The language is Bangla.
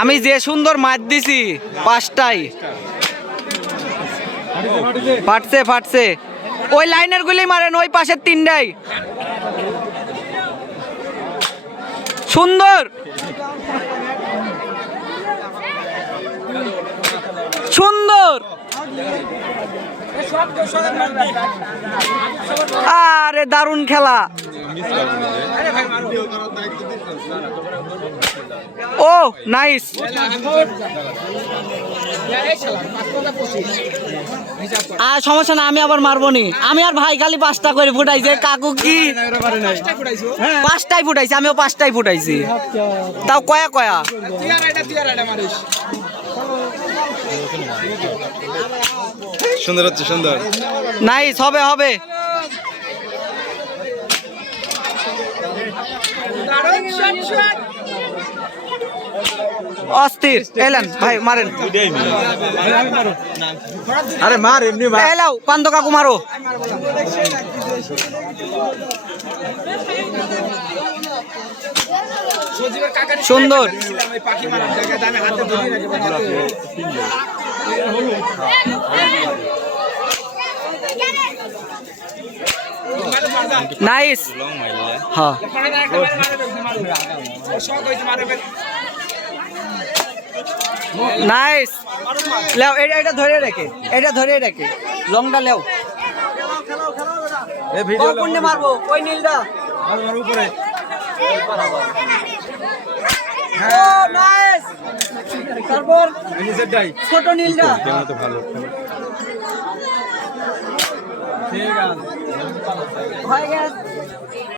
আমি যে সুন্দর মাছ দিছি, পাঁচটাই। ফাটছে ফাটছে। ওই লাইনের গুলি মারেন, ওই পাশের তিনটাই। সুন্দর। সুন্দর। আরে দারুণ খেলা। ও নাইস আর সমস্যা না, আমি আবার মারবো নি। আমি আর ভাই খালি পাঁচটা করে ফুটাইছে। কাকু কি? পাঁচটাই ফুটাইছে, আমিও পাঁচটাই ফুটাইছি। তাও কয়া কয়া? সুন্দর হচ্ছে সুন্দর। নাইস হবে হবে। অস্থির এলেন ভাই মারেন। আরে মার এমনি মার। এলাও পান্দ কাকু মারো। সুন্দর। নাইস। হ্যাঁ। নাইস। লেও এটা এটা ধরে রেখে এটা ধরে রেখে। লংটা লেও। এ ভিডিও কোনটা মারবো। ওই নীলটা। উপরে। তারপর নিচেরটাই ছোট নীলটা। ভালো ঠিক আছে। হয়ে